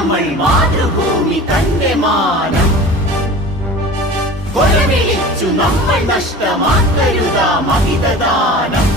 നമ്മൾ മാതൃഭൂമി തന്റെ മാനം കൊലവിളിച്ചു നമ്മൾ നഷ്ടമാക്കരുതാ മഹിതദാനം.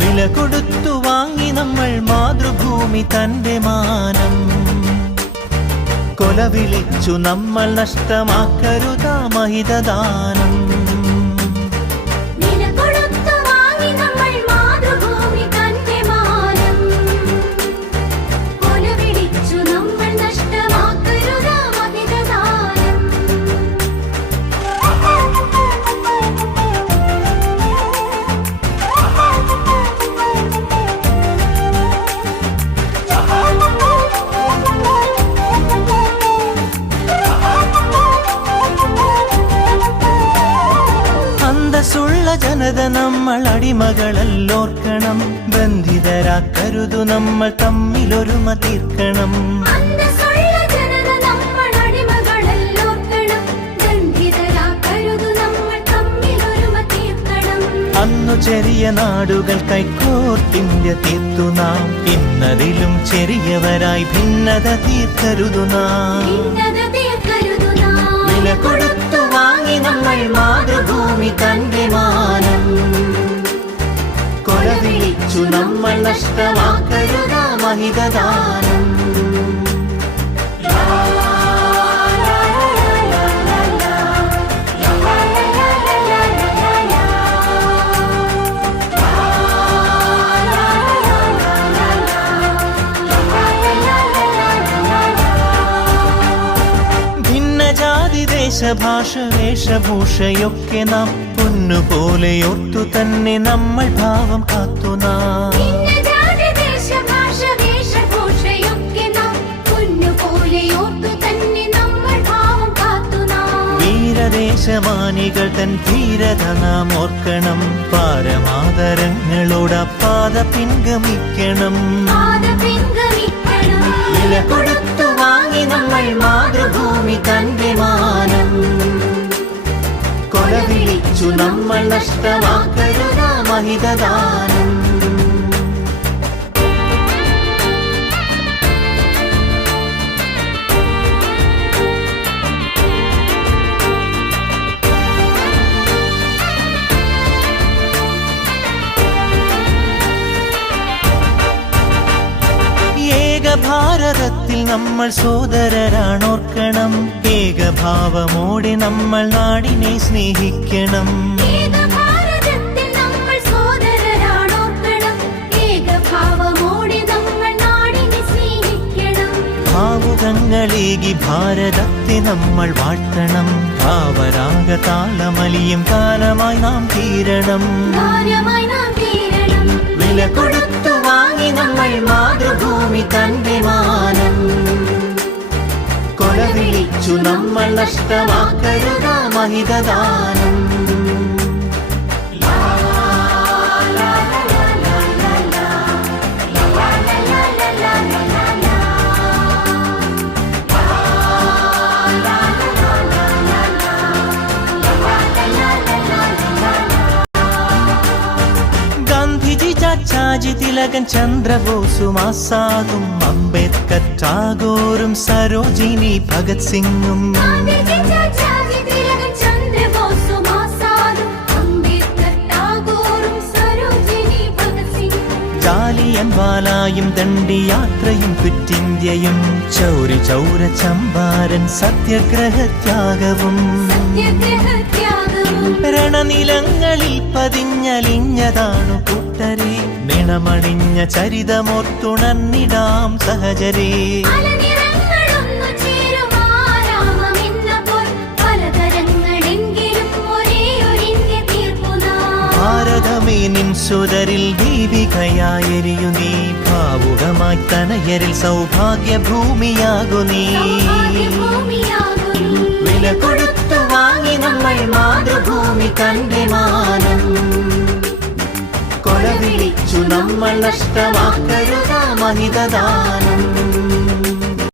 വില കൊടുത്തു വാങ്ങി നമ്മൾ മാതൃഭൂമി തന്റെ മാനം കൊലവിളിച്ചു നമ്മൾ നഷ്ടമാക്കരുതാ മഹിതദാനം. അന്തസ്സുള്ള ജനത നമ്മൾ അടിമകളല്ലോർക്കണം, ബന്ധിതരാക്കരുതു നമ്മൾ തമ്മിലൊരുമ തീർക്കണം. അന്നു ചെറിയ നാടുകൾ കൈക്കോർത്തിന്ത്യ തീർത്തു നാം, ഇന്നതിലും ചെറിയവരായി ഭിന്നത തീർക്കരുതു നാം. വില കൊടുത്തു വാങ്ങി നമ്മൾ മാതൃഭൂമി തന്റെ മാനം കൊലവിളിച്ചു നമ്മൾ നഷ്ടമാക്കരുതാ മഹിതദാനം. ദേശഭാഷ വേഷഭൂഷയൊക്കെ നാം പൊന്നുപോലെ ഓർത്തു തന്നെ നമ്മൾ ഭാവം കാത്തു നാം. വീരദേശമാനികൾ തൻ ധീരത നാം ഓർക്കണം, പാരമാദരങ്ങളോടപ്പാത പിൻഗമിക്കണം. വില കൊടുത്തു വാങ്ങി നമ്മൾ മാതൃഭൂമി തന്റെ മാനം കൊലവിളിച്ചു നമ്മൾ നഷ്ടമാക്കരുതാ മഹിതദാനം. ഭാരതത്തിൽ നമ്മൾ സോദരരാണോർക്കണം, ഏകഭാവമോടെ നമ്മൾ നാടിനെ സ്നേഹിക്കണം. ഭാവുകങ്ങളേകി ഭാരതത്തെ നമ്മൾ വാഴ്ത്തണം, ഭാവരാഗ താളമലിയും കാലമായി നാം തീരണം. വില കൊടുത്തു വാങ്ങി നമ്മൾ മാതൃഭൂമി തന്റെ മാനം കൊലവിളിച്ചു നമ്മൾ നഷ്ടമാക്കരുതാ മഹിതദാനം. ചാച്ചാജി തിലകൻ ചന്ദ്രബോസും ആസാദും അംബേദ്കർ ടാഗോറും സരോജിനി ഭഗത് സിംഗും ജാലിയൻവാലായും ദണ്ഡിയാത്രയും ക്വിറ്റിന്ത്യയും ചൗരി ചൗര ചമ്പാരൻ സത്യാഗ്രഹത്യാഗവും രണനിലങ്ങളിൽ പതിഞ്ഞലിഞ്ഞതാണു കൂട്ടരെ, നിണമണിഞ്ഞ ചരിതമോർത്തുണർന്നിടാം സഹചരേ. ഭാരതമേ നിൻ സുതരിൽ ദീപികയായെരിയു നീ, ഭാവുകമായി തായ് തനയരിൽ സൗഭാഗ്യ ഭൂമിയാകു നീ വില കൊടുത്തു വാങ്ങി നമ്മൾ മാതൃഭൂമി തന്റെ മാനം കൊല വിളിച്ചു നമ്മൾ നഷ്ടമാക്കരുതാ മഹിതദാനം